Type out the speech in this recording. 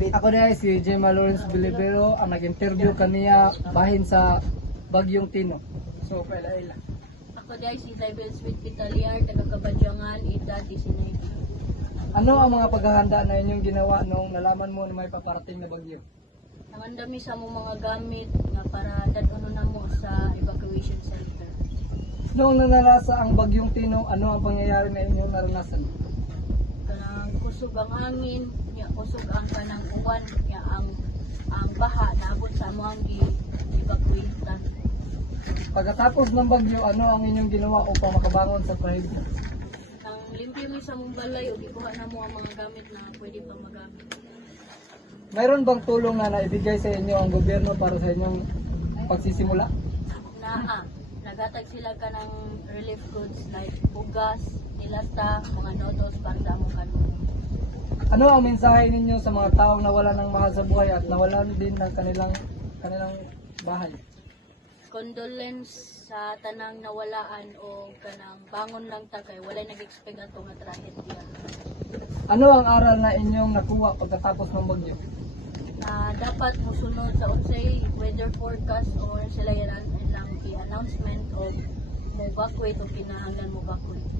Ako na si Gemma Lawrence Bilibero ang nag-interview kaniya bahin sa Bagyong Tino. So, kaila-ila. Ako dahil si Libel Sweet Vitaliar, taga Kabadyangan, edad 19. Ano ang mga paghahanda na inyong ginawa nung nalaman mo na may paparating na bagyo? Nangandami sa mong mga gamit nga para dadono na mo sa evacuation center. Noong nanalasa ang Bagyong Tino, ano ang pangyayari na inyong naranasan? Kanang kusog ang hangin, nya kusog ang kanang uwan, nya ang baha naabot sa among gi-evacuate. Pagkatapos ng bagyo, ano ang inyong ginawa upang makabangon sa paligid? Nang limpyo mi sa mong balay o gibuhat na mo ang mga gamit na pwede pang magamit. Mayroon bang tulong na naibigay sa inyo ang gobyerno para sa inyong pagsisimula? Nagatag sila ka ng relief goods like bugas, nilasta, mga noodles, pangdamo kanon. Ano ang mensahe ninyo sa mga taong nawala ng mahal sa buhay at nawalan din ng kanilang bahay? Condolence sa tanang nawalaan o kanang bangon lang ta kay walay nag-expect ato nga trahedya. Ano ang aral na inyong nakuha pagkatapos ng bagyo? Na dapat musunod sa unsay weather forecast or sila yan ilang i-announcement o mo evacuate o kinahanglan mo evacuate.